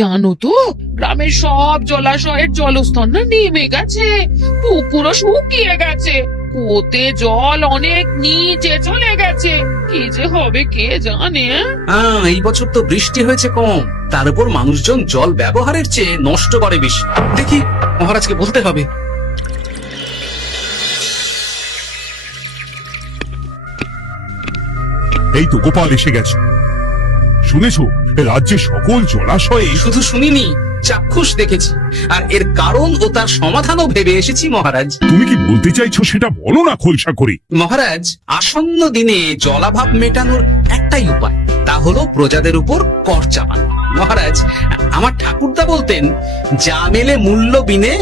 জানো তো, গ্রামের সব জলাশয়ের জলস্তর না নেমে গেছে, পুকুরও শুকিয়ে গেছে, কুয়োতে জল অনেক নিচে চলে গেছে। কি যে হবে কে জানে। এই বছর তো বৃষ্টি হয়েছে কম, তার উপর মানুষজন জল ব্যবহারের চেয়ে নষ্ট করে বেশি। দেখি মহারাজকে বলতে হবে। এই তো গোপাল এসে গেছে। শুনেছো, রাজ্যে সকল জলাশয়ে শুধু শুনিনি, চাক্ষুষ দেখেছি, আর এর কারণ ও তার সমাধানও ভেবে এসেছি মহারাজ। তুমি কি বলতে চাইছো সেটা বলো না খোলসা করে। মহারাজ, আসন্ন দিনে জলাভাব মেটানোর একটাই উপায়, তা হলো প্রজাদের উপর কর চাপানো। মহারাজ, আমার ঠাকুরদা বলতেন, যা মেলে মূল্য বিনে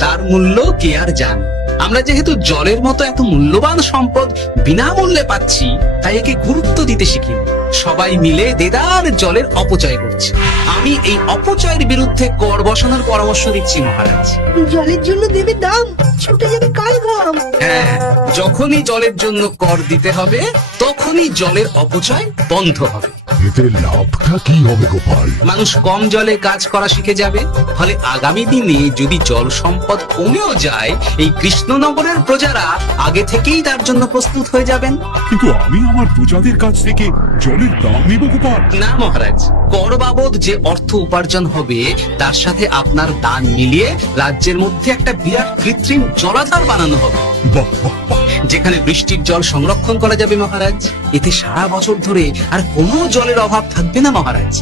তার মূল্য কে আর জানে। আমরা যেহেতু জলের মতো এত মূল্যবান সম্পদ বিনামূল্যে পাচ্ছি, তাই একে গুরুত্ব দিতে শিখিনি। সবাই মিলে দেদার জলের অপচয় করছে। আমি এই অপচয়ের বিরুদ্ধে কর বসানোর পরামর্শ দিচ্ছি মহারাজ। জলের জন্য দেবে দাম, ছুটে যাবে কাল ঘাম। হ্যাঁ, যখনই জলের জন্য কর দিতে হবে, তখনই জলের অপচয় বন্ধ হবে। এতে লাভটা কি হবে গোপাল? মানুষ কম জলে কাজ করা শিখে যাবে, ফলে আগামী দিনে যদি জল সম্পদ কমেও যায়, এই কৃষ্ণনগরের প্রজারা আগে থেকেই তার জন্য প্রস্তুত হয়ে যাবেন। কিন্তু আমি আমার প্রজাদের কাছ থেকে জলের দাম নেব গোপাল? না মহারাজ, কর বাবদ যে অর্থ উপার্জন হবে, তার সাথে আপনার দান মিলিয়ে রাজ্যের মধ্যে একটা বিরাট কৃত্রিম জলাধার বানানো হবে, বাহ বাহ বাহ। যেখানে বৃষ্টির জল সংরক্ষণ করা যাবে মহারাজ। এতে সারা বছর ধরে আর কোনো জলের অভাব থাকবে না মহারাজ।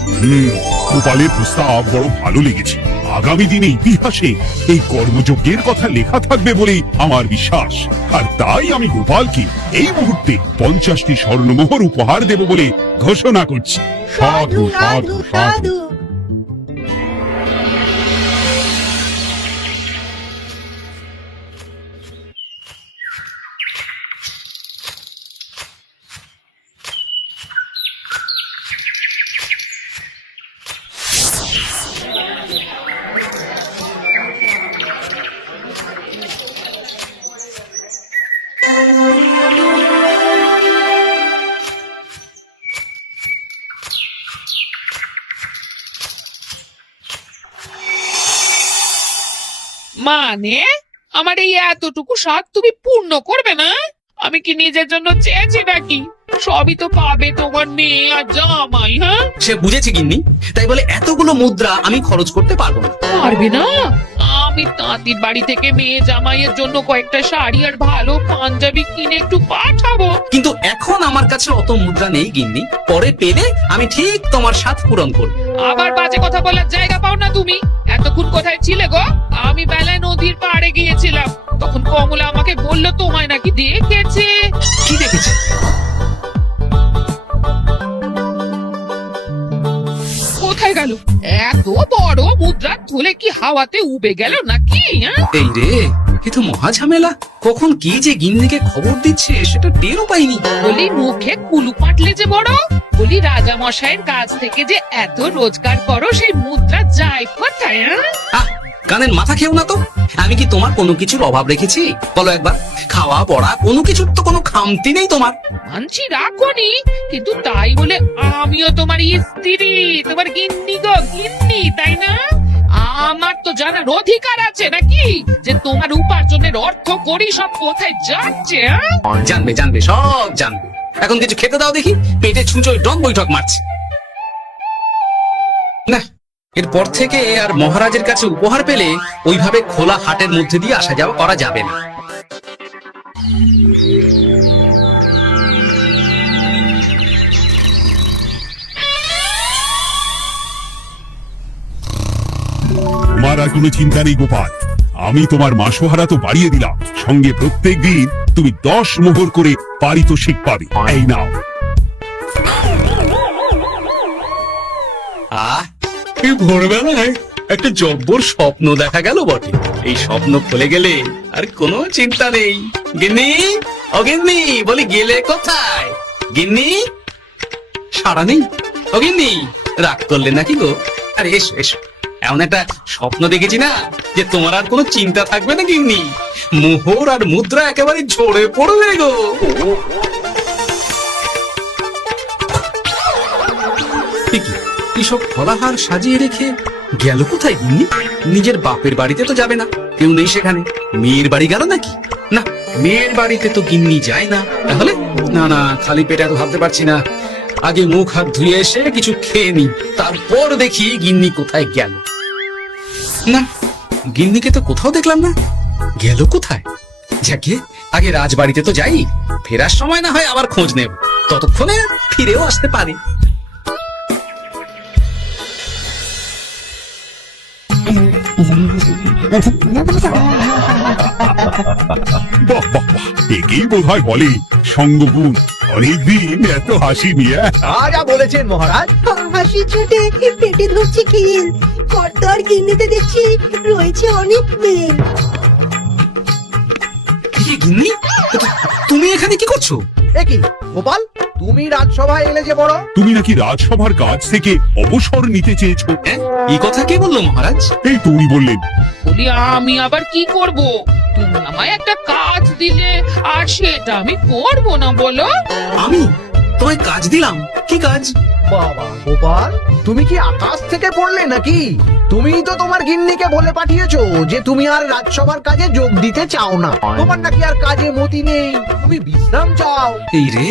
গোপালের প্রস্তাব বড় ভালো লেগেছে। আগামী দিনে ইতিহাসে এই কর্মযজ্ঞের কথা লেখা থাকবে বলেই আমার বিশ্বাস। আর তাই আমি গোপালকে এই মুহূর্তে 50টি স্বর্ণমোহর উপহার দেব বলে ঘোষণা করছি। সাধু সাধু সাধু। মানে আমার এই এতটুকু স্বাদ তুমি পূর্ণ করবে না? আমি কি নিজের জন্য চেয়েছি নাকি? সবই তো পাবে তোমার মেয়ে আর জামাই। হ্যাঁ, সে বুঝেছি গিন্নি, তাই বলে এতগুলো মুদ্রা আমি খরচ করতে পারবো না। পারবে না? আমি তাঁতির বাড়ি থেকে মেয়ে জামাইয়ের জন্য কয়েকটা শাড়ি আর ভালো পাঞ্জাবি কিনে একটু পাঠাবো। কিন্তু এখন আমার কাছে অত মুদ্রা নেই গিন্নি, পরে পেলে আমি ঠিক তোমার স্বাদ পূরণ করব। আবার বাজে কথা বলার জায়গা পাও না তুমি। এতক্ষণ কোথায় ছিলে গো? আমি বেলায় নদীর পাড়ে গিয়েছিলাম, তখন কমলা আমাকে বলল তোমায় নাকি দেখেছে। কি দেখেছি? কোথায় গেল? এত বড় মুদ্রা তুলে কি হাওয়াতে উবে গেল নাকি? এই রে, এ তো মহা ঝামেলা। কখন কি যে গিন্নিকে খবর দিচ্ছে সেটা টেরও পাইনি। বলি মুখে কুলু পাটলে যে বড়, বলি রাজা মশাইয়ের কাছ থেকে যে এত রোজগার করো, সেই মুদ্রা যায় কোথায়? আহ, কানের মাথা খেও না তো। আমি কি তোমার কোনো কিছুর অভাব রেখেছি? বলো একবার। খাওয়া পড়া কোনো কিছুর তো কোনো খামতি নেই তোমার। মানছি রাখোনি, কিন্তু তাই বলে আমিও তোমার স্ত্রী, তোমার গিন্নি গো, গিন্নি, তাই না? আমার তো জানার অধিকার আছে নাকি যে তোমার উপার্জনের অর্থ করি সব কোথায় যাচ্ছে? জানবে জানবে, সব জানবে। এখন কিছু খেতে দাও দেখি, পেটে ছুঁচোয় ডং বৈঠক মারছে। না, এরপর থেকে আর মহারাজের কাছে উপহার পেলে ওইভাবে খোলা হাটের মধ্যে দিয়ে আসা যাওয়া করা যাবে না। তোমার আর কোনো চিন্তা নেই গোপাল। আমি তোমার মাসোহারা তো বাড়িয়ে দিলাম, সঙ্গে প্রত্যেক দিন তুমি 10 মোহর করে পারিতোষিক পাবে। এই নাও। এই ভোরবেলায় একটা জব্বর স্বপ্ন দেখা গেল বটে। এই স্বপ্ন খুলে গেলে আর কোনো চিন্তা নেই। গিন্নি, ও গিন্নি, বলি গেলে কোথায়? গিন্নি, সারা নেই। ও গিন্নি, রাগ করলে নাকি গো? আরে এসো এসো, এমন একটা স্বপ্ন দেখেছি না যে তোমার আর কোনো চিন্তা থাকবে না গিন্নি। মোহর আর মুদ্রা একেবারে ঝরে পড়বে গো। এসব ফলাহার সাজিয়ে রেখে গেল কোথায় গিন্নি? নিজের বাপের বাড়িতে তো যাবে না, কেউ নেই সেখানে। মেয়ের বাড়ি গেল নাকি? না, মেয়ের বাড়িতে তো গিন্নি যায় না। তাহলে না না, খালি পেটে এত ভাবতে পারছি না। আগে মুখ হাত ধুয়ে এসে কিছু খেয়ে নি, তারপর দেখি গিন্নি কোথায় গেল। না, গিন্নিকে তো কোথাও দেখলাম না, গেল কোথায়? যাকে আগে রাজবাড়িতে তো যাই, ফেরার সময় না হয় আবার খোঁজ নেব, ততক্ষণে ফিরেও আসতে পারে। বাহ বাহ বাহ, একেই বোধহয় বলে সঙ্গগুণ। অনেকদিন এত হাসি নিয়ে। যা বলেছেন মহারাজ। হাসি ছুটে পেটে ধরছে খিল। কর্তার গিন্নিতে দেখছি রয়েছে অনেক মেল। কি গিন্নি, তুমি এখানে কি করছো? একই গোপাল, তুমি রাজসভায় এলে যে বড়। তুমি নাকি রাজসভার কাজ থেকে অবসর নিতে চেয়েছো? হ্যাঁ, এই কথা কে বললো মহারাজ? এই তো উনি বললেন। বলি আমি আবার কি করব? তুমি আমায় একটা কাজ দিলে আর সেটা আমি করব না বলো? আমি তোমায় কাজ দিলাম? কি কাজ? বাবা গোপাল, তুমি কি আকাশ থেকে পড়লে নাকি? তুমি তো তোমার গিন্নিকে বলে পাঠিয়েছো যে তুমি আর রাজসভার কাজে যোগ দিতে চাও না। তোমার নাকি আর কাজে মতি নেই, তুমি বিশ্রাম চাও। এই রে,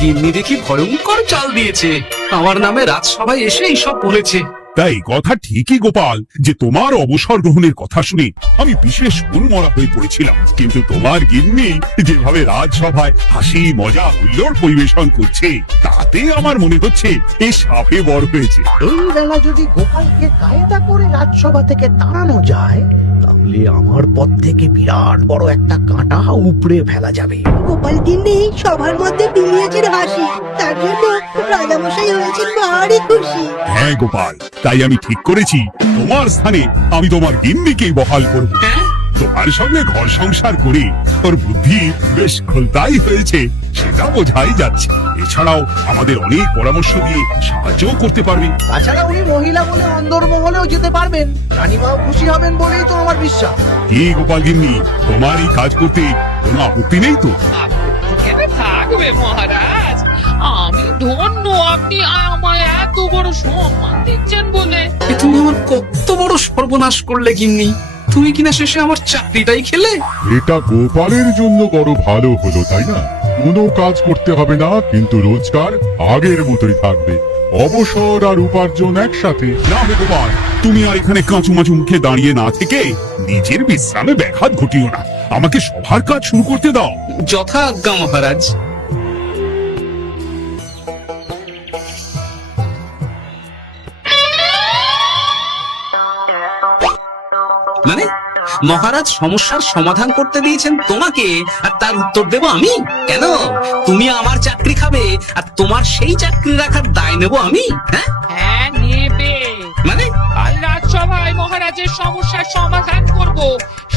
গিন্নি দেখি ভয়ঙ্কর চাল দিয়েছে, আমার নামে রাজসভায় এসে এইসব বলেছে। তাই কথা ঠিকই গোপাল, যে তোমার অবসর গ্রহণের কথা শুনে আমি বিশেষ মনমরা হয়ে পড়েছিলাম, কিন্তু তোমার গিন্নি যেভাবে রাজসভায় হাসি মজা হুল্লোড় পরিবেশন করছে, তাতে আমার মনে হচ্ছে এ সাপে বড় হয়েছে। এই বেলা যদি গোপালকে কায়দা করে রাজসভা থেকে তাড়ানো যায়, তাহলে আমার পথ থেকে বিরাট বড় একটা কাঁটা উপড়ে ফেলা যাবে। গোপাল গিন্নি সবার মধ্যে বিলিয়েছেন হাসি, তার জন্য রাজামশাই হয়েছেন ভারী খুশি। হ্যাঁ গোপাল, তাই আমি ঠিক করেছি তোমার স্থানে আমি তোমার গিন্নিকেই বহাল করব। হ্যাঁ, তোমার সঙ্গে ঘর সংসার করে ওর বুদ্ধি বেশ খোলতাই হয়েছে, সেটা বোঝাই যাচ্ছে। এছাড়াও আমাদের অনেক পরামর্শ দিয়ে সাহায্য করতে পারবে। তাছাড়া উনি মহিলা বলে অন্দরমহলেও যেতে পারবেন, রানীমাও খুশি হবেন বলেই তো আমার বিশ্বাস। কি গোপাল গিন্নি, তোমার এই কাজ করতে কোনো আপত্তি নেই তো? আপনি কেন থাকবে মহারাজ? আমি ধন্য আপনি আমায় এত বড় সম্মান দিচ্ছেন বলে। এ তুমি আমার কত বড় সর্বনাশ করলে গিন্নি, তুমি কিনা শেষে আমার চাকরিটাই খেলে। এটা গোপালের জন্য বড় ভালো হলো, তাই না? কোনো কাজ করতে হবে না, কিন্তু রোজগার আগের মতোই থাকবে। অবসর আর উপার্জন একসাথে। না হে গোপাল, তুমি আর এখানে কাঁচুমাচু মুখে দাঁড়িয়ে না থেকে নিজের বিশ্রামে ব্যাঘাত ঘটিও না, আমাকে সবার কাজ শুরু করতে দাও। যথা আজ্ঞা মহারাজ। মানে মহারাজ সমস্যার সমাধান করতে দিয়েছেন তোমাকে, আর তার উত্তর দেব আমি? কেন তুমি আমার চাকরি খাবে আর তোমার সেই চাকরি রাখার দায় নেব আমি? হ্যাঁ হ্যাঁ নেবে। মানে কাল রাজসভায় মহারাজের সমস্যার সমাধান করব,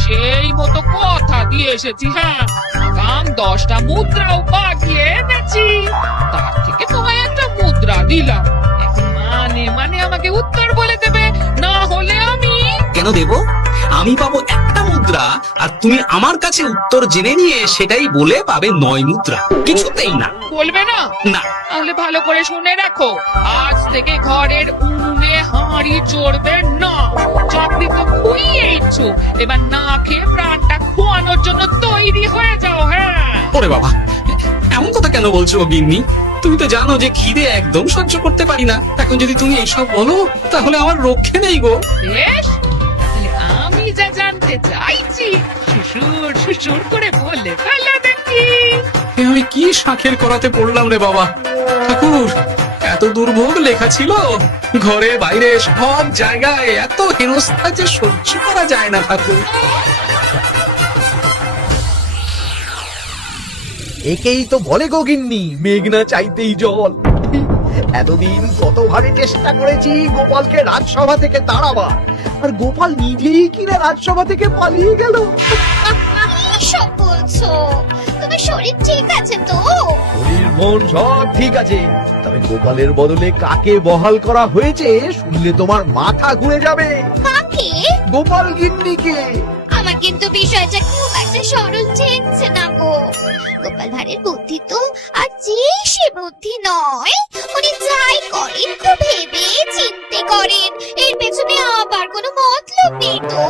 সেই মতো কথা দিয়ে এসেছি। হ্যাঁ, আগাম 10টা মুদ্রাও পাঠিয়ে এনেছি, তার থেকে তোমায় একটা মুদ্রা দিলাম। এখন মানে আমাকে উত্তর বলে দেবে, না হলে আমি কেন দেব? আমি পাবো একটা মুদ্রা, আর তুমি আমার কাছে উত্তর জেনে নিয়ে সেটাই বলে পাবে 9 মুদ্রা। কিছুতেই না। বলবে না? না। তাহলে ভালো করে শুনে রাখো, আজ থেকে ঘরের উনুনে হাঁড়ি চড়বে না। চাকরি তো খুইয়েইছো, এবার না খেয়ে প্রাণটা খোয়ানোর জন্য তৈরি হয়ে যাও। হ্যাঁ, ওরে বাবা, এমন কথা কেন বলছো গিন্নি? তুমি তো জানো যে খিদে একদম সহ্য করতে পারি না। এখন যদি তুমি এইসব বলো, তাহলে আমার রক্ষে নেই গো। বেশ, তাহলে আমি যা জানতে চাইছি শ্বশুর শ্বশুর করে বলে ফেলো দেখি। এ আমি কি শাঁখের করাতে পড়লাম রে বাবা। ঠাকুর, এত দুর্ভোগ লেখা ছিল, ঘরে বাইরে সব জায়গায় এত হেনস্থা যে সহ্য করা যায় না ঠাকুর। একেই তো বলে গো গিন্নি, মেঘ না চাইতেই জল। এতদিন কতভাবে চেষ্টা করেছি গোপালকে রাজসভা থেকে তাড়াবার, আর গোপাল নিজেই কিনা রাজসভা থেকে পালিয়ে গেল। সব বলছো? তোমার শরীর ঠিক আছে তো? শরীর মন সব ঠিক আছে, তবে গোপালের বদলে কাকে বহাল করা হয়েছে শুনলে তোমার মাথা ঘুরে যাবে। কাকে? গোপাল গিন্নিকে। আমার কিন্তু বিষয়টা খুব একটা সরল ঠেকছে না গো। গোপাল ভাঁড়ের বুদ্ধি তো আর যে সে বুদ্ধি নয়, উনি যাই করেন খুব ভেবে চিন্তে করেন, এর পেছনে আবার কোনো মতলব নেই তো।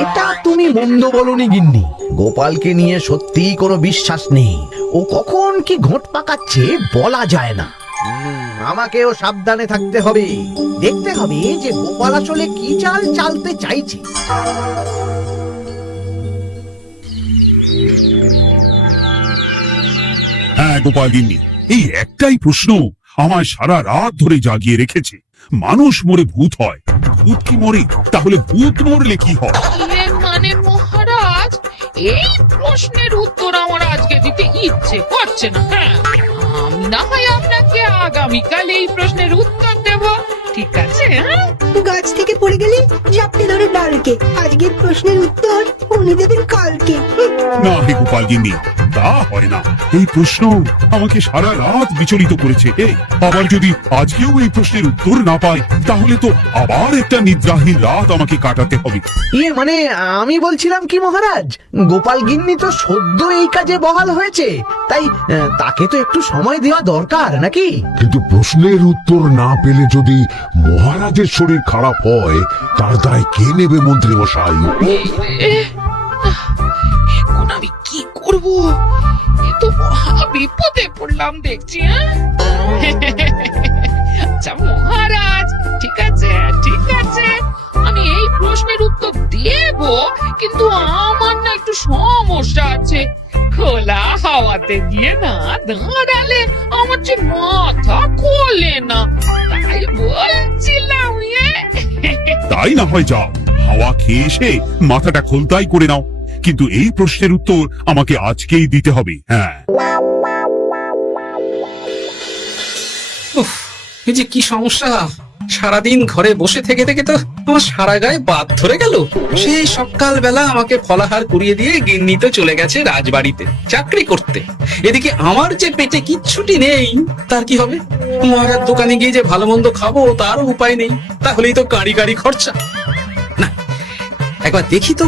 এটা তুমি মন্দ বলনি গিন্নি। গোপালকে নিয়ে সত্যি কোনো বিশ্বাস নেই। ও কখন কি ঘোট পাকাচ্ছে বলা যায় না। আমাকেও সাবধানে থাকতে হবে। দেখতে হবে যে গোপাল আসলে কি চাল চালতে চাইছে। হ্যাঁ গোপাল গিন্নি, এই একটাই প্রশ্ন আমায় সারা রাত ধরে জাগিয়ে রেখেছে। মানুষ মরে ভূত হয়, ভূত কি মরে? তাহলে ভূত মরলে কি হয়? এর মানে মহারাজ, এই প্রশ্নের উত্তর আমার আজকে দিতে ইচ্ছে করছে না। হ্যাঁ, আমি না হয় আপনাকে আগামীকাল এই প্রশ্নের উত্তর দেব, ঠিক আছে? হ্যাঁ, গাছ থেকে পড়ে গেলে জাপটে ধরে ডালকে। আজকের প্রশ্নের উত্তর উনি দেবেন কালকে। না হে গোপাল গিন্নি, তা হয় না। এই প্রশ্ন আমাকে সারা রাত বিচলিত করেছে। আবার যদি আজকেও এই প্রশ্নের উত্তর না পাই, তাহলে তো আবার একটা নিদ্রাহীন রাত আমাকে কাটাতে হবে। ইয়ে মানে আমি বলছিলাম কি মহারাজ, গোপাল গিন্নি তো সদ্য এই কাজে বহাল হয়েছে, তাই তাকে তো একটু সময় দেওয়া দরকার নাকি? কিন্তু প্রশ্নের উত্তর না পেলে যদি মহারাজের শরীর খারাপ হয়, তার দায় কে নেবে মন্ত্রী মশাই? এখন আমি কি করব? এ তো মহা বিপদে পড়লাম দেখছি। হ্যাঁ, আচ্ছা মহারাজ, ঠিক আছে ঠিক আছে, আমি এই প্রশ্নের উত্তর দেব, কিন্তু আমার না একটু সমস্যা আছে। খোলা হাওয়াতে গিয়ে না দাঁড়ালে আমার যে মাথা খোলে না, তাই বলছিলাম। তাই না হয় যাও, হাওয়া খেয়ে এসে মাথাটা খোলতাই করে নাও। কিন্তু এই প্রশ্নের উত্তর আমাকে আজকেই দিতে হবে। হ্যাঁ, উফ, এই যে কি সমস্যা! সারাদিন ঘরে বসে থেকে থেকে তো আমার সারা গায়ে বাদ ধরে গেল। সেই সকালবেলা আমাকে ফলাহার করিয়ে দিয়ে গিন্নি তো চলে গেছে রাজবাড়িতে চাকরি করতে। এদিকে আমার যে পেটে কিচ্ছুটি নেই, তার কি হবে? মহারাজ দোকানে গিয়ে যে ভালো মন্দ খাবো তারও উপায় নেই। তাহলেই তো গাড়ি গাড়ি খরচা। না, একবার দেখি তো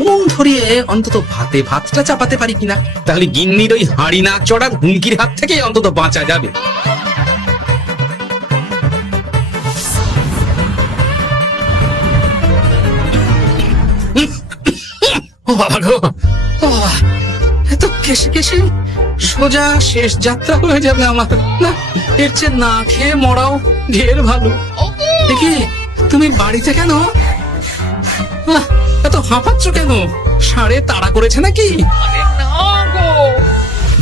উনুন ধরিয়ে অন্তত ভাতে ভাতটা চাপাতে পারি কিনা। তাহলে গিন্নির ওই হাঁড়ি না চড়ার হুমকির হাত থেকে অন্তত বাঁচা যাবে। ও বাবা গো, ও বাবা, এত কেসে কেসে সোজা শেষ যাত্রা হয়ে যাবে আমার। না, এর চেয়ে না খেয়ে মরাও ঢের ভালো। দেখি তুমি বাড়িতে কেন? এত হাঁপাচ্ছ কেন? সাড়ে তাড়া করেছে নাকি? আরে না গো,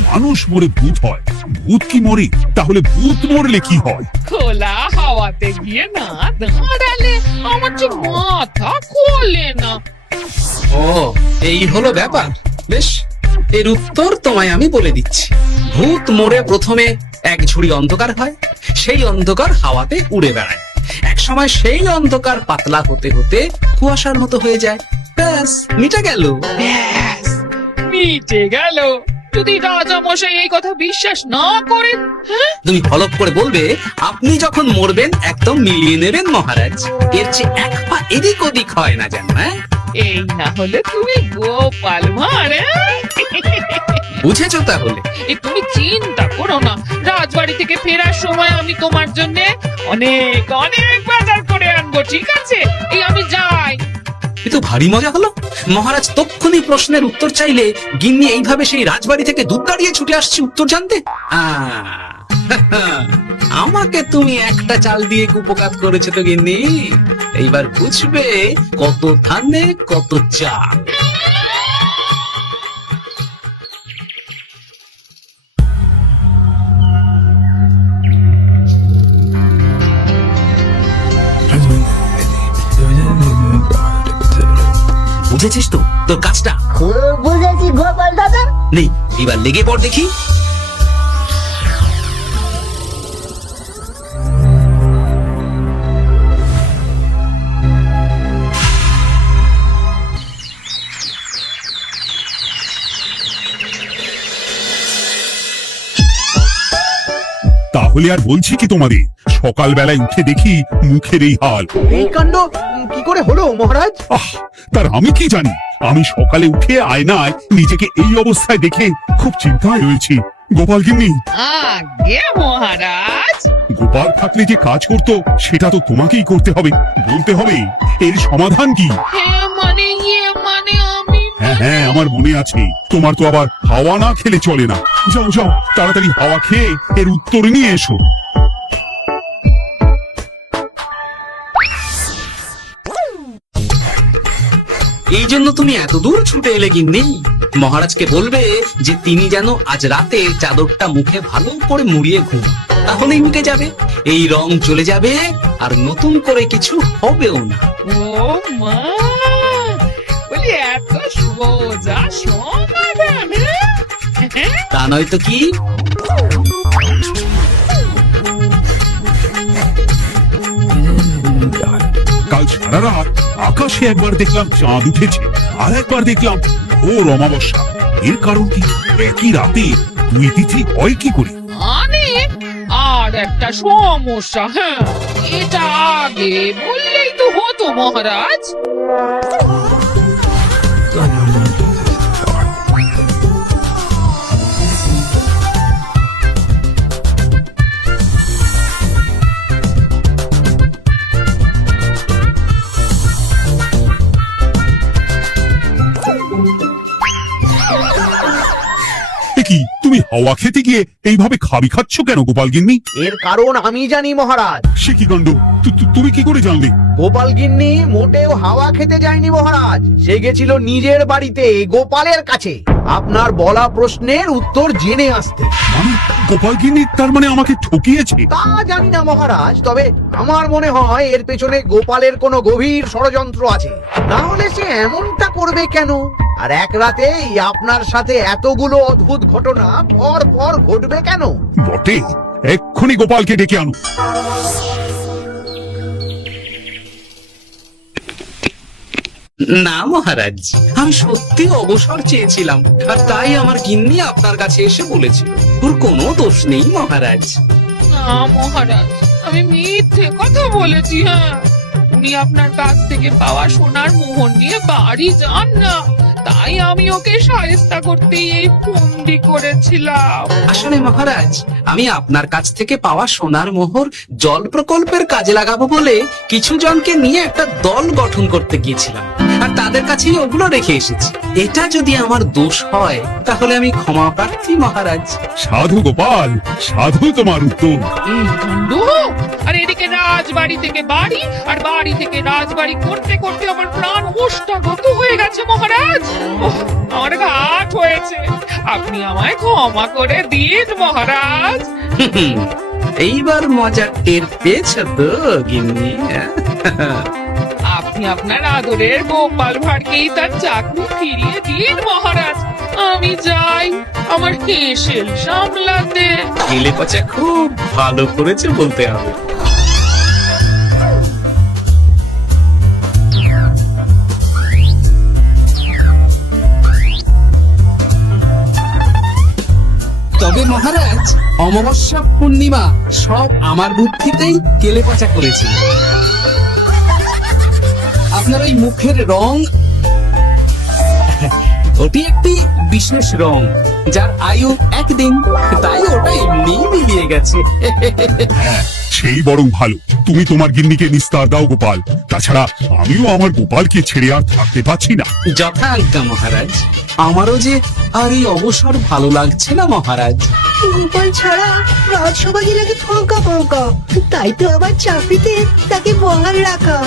মানুষ মরে ভূত হয়, ভূত কি মরে? তাহলে ভূত মরলে কি হয়? খোলা হাওয়াতে গিয়ে না দাঁড়ালে আমার যে মাথা খোলে না। ও, এই হলো ব্যাপার। বেশ, এর উত্তর তোমায় আমি বলে দিচ্ছি। ভূত মরে প্রথমে এক ঝুড়ি অন্ধকার হয়, সেই অন্ধকার হাওয়াতে উড়ে বেড়ায়। এক সময় সেই অন্ধকার পাতলা হতে হতে কুয়াশার মতো হয়ে যায়। ব্যাস, মিটে গেল। ব্যাস, মিটে গেল। যদি রাজা মশাই এই কথা বিশ্বাস না করেন, হ্যাঁ, তুমি হলপ করে বলবে আপনি যখন মরবেন একদম মিলিয়ে নেবেন মহারাজ। এর চেয়ে এক পা এদিক ওদিক হয় না যেন। হ্যাঁ, এই না হলে তুমি গোপাল ভাঁড়। বুঝেছো তাহলে? এই তুমি চিন্তা করো না, রাজবাড়ি থেকে ফেরার সময় আমি তোমার জন্য অনেক অনেক বাজার করে আনবো, ঠিক আছে? এই আমি যাই। এ তো ভারী মজা হলো। মহারাজ তক্ষুনি প্রশ্নের উত্তর চাইলে গিন্নি এইভাবে সেই রাজবাড়ি থেকে দুধ দাঁড়িয়ে ছুটে আসছে উত্তর জানতে। আমাকে তুমি একটা চাল দিয়ে কুপকাত করেছো তো গিন্নি। এইবার বুঝবে কত ধানে কত চাল। বুঝেছিস তো তোর কাজটা? বুঝেছি গোপাল দাদা। নেই, এবার লেগে পড় দেখি। তাহলে তাহলে আর বলছি কি তোমাদের, সকালবেলায় উঠে দেখি মুখের এই হাল। এই কাণ্ড কি করে হলো মহারাজ? আহ, তার আমি কি জানি। আমি সকালে উঠে আয়নায় নিজেকে এই অবস্থায় দেখে খুব চিন্তায় রয়েছি। গোপাল গিন্নি, আগে মহারাজ, গোপাল থাকলে যে কাজ করতো সেটা তো তোমাকেই করতে হবে, বলতে হবে এর সমাধান কি। মানে আমি হ্যাঁ হ্যাঁ, আমার মনে আছে। তোমার তো আবার হাওয়া না খেলে চলে না। যাও যাও, তাড়াতাড়ি হাওয়া খেয়ে এর উত্তর নিয়ে এসো। এই জন্য তুমি এত দূর ছুটে এলে গিন্নি? মহারাজকে বলবে যে তিনি যেন আজ রাতে চাদরটা মুখে ভালো করে মুড়িয়ে ঘুম, তাহলেই মিটে যাবে, এই রং চলে যাবে, আর নতুন করে কিছু হবেও না। ও মা, বলি এত সোজা সমাধান, হ্যাঁ? তা নয় তো কি? কাল সারা রাত আকাশে একবার দেখলাম চাঁদ উঠেছে, আর একবার দেখলাম ঘোর অমাবস্যা। এর কারণ কি? একই রাতে দুই তিথি হয় কি করে? মানে আর একটা সমস্যা, হ্যাঁ, এটা আগে বললেই তো হতো মহারাজ। এ কি, তুমি হাওয়া খেতে গিয়ে এইভাবে খাবি খাচ্ছ কেন গোপাল গিন্নি? এর কারণ আমি জানি মহারাজ। সে কি কাণ্ড, তুমি কি করে জানলে? গোপাল গিন্নি মোটেও হাওয়া খেতে যায়নি মহারাজ, সে গেছিল নিজের বাড়িতে গোপালের কাছে আপনার বলা প্রশ্নের উত্তর জেনে আসতে। মানে গোপাল গিন্নি তার মানে আমাকে ঠকিয়েছে? তা জানি না মহারাজ, তবে আমার মনে হয় এর পেছনে গোপালের কোনো গভীর ষড়যন্ত্র আছে, না হলে সে এমনটা করবে কেন? আর এক রাতেই আপনার সাথে এতগুলো অদ্ভুত ঘটনা পর পর ঘটবে কেন? বটে, এক্ষুনি গোপালকে ডেকে আনো। না মহারাজ, আমি সত্যি অবসর চেয়েছিলাম, আর তাই আমার গিন্নি আপনার কাছে এসে বলেছিল। ওর কোনো দোষ নেই মহারাজ। না মহারাজ, আমি মিথ্যে কথা বলেছি, হ্যাঁ। উনি আপনার কাছ থেকে পাওয়া সোনার মোহর নিয়ে বাড়ি যান না, তাই আমি ওকে সাহেস্তা করতে এই ফন্দি করেছিলাম। আসলে মহারাজ, আমি আপনার কাছ থেকে পাওয়া সোনার মোহর জল প্রকল্পের কাজে লাগাবো বলে কিছু জনকে নিয়ে একটা দল গঠন করতে গিয়েছিলাম, আর তাদের কাছেই ওগুলো রেখে এসেছি। এটা যদি আমার দোষ হয় তাহলে আমি ক্ষমা প্রার্থী মহারাজ। সাধু গোপাল, সাধু তোমার উত্তর। এই কাণ্ড! আর এদিকে রাজবাড়ি থেকে বাড়ি, আর বাড়ি থেকে রাজবাড়ি করতে করতে আমার প্রাণ ওষ্ঠাগত হয়ে গেছে মহারাজ। ওহ, আমার ঘাট হয়েছে, আপনি আমায় ক্ষমা করে দিন মহারাজ। এইবার মজা টের পেয়েছ তো গিন্নি? আপনি আপনার আদরের গোপাল ভাঁড়কেই তার চাকরি ফিরিয়ে দিন মহারাজ। আমি যাই আমার হেসেল সামলাতে। গেলে পচা খুব ভালো করেছে বলতে হবে। তবে মহারাজ, অমাবস্যা পূর্ণিমা সব আমার বুদ্ধিতেই কেলে পচা করেছিল। আপনার ওই মুখের রং, ওটি একটি বিশেষ রং যার আয়ু একদিন, তাই ওটা এমনি মিলিয়ে গেছে। সেই বরং ভালো। তুমি তোমার গিন্নিকে নিস্তার দাও গোপাল, তাছাড়া আমিও আমার গোপালকে ছেড়ে আর থাকতে পারছি না। যথা আজ্ঞা মহারাজ। আমারও যে আর এই অবসর ভালো লাগছে না মহারাজ। গোপাল ছাড়া রাজসভাকে লাগে ফাঁকা ফাঁকা, তাই তো আমার চাকরিতে তাকে বহাল রাখা।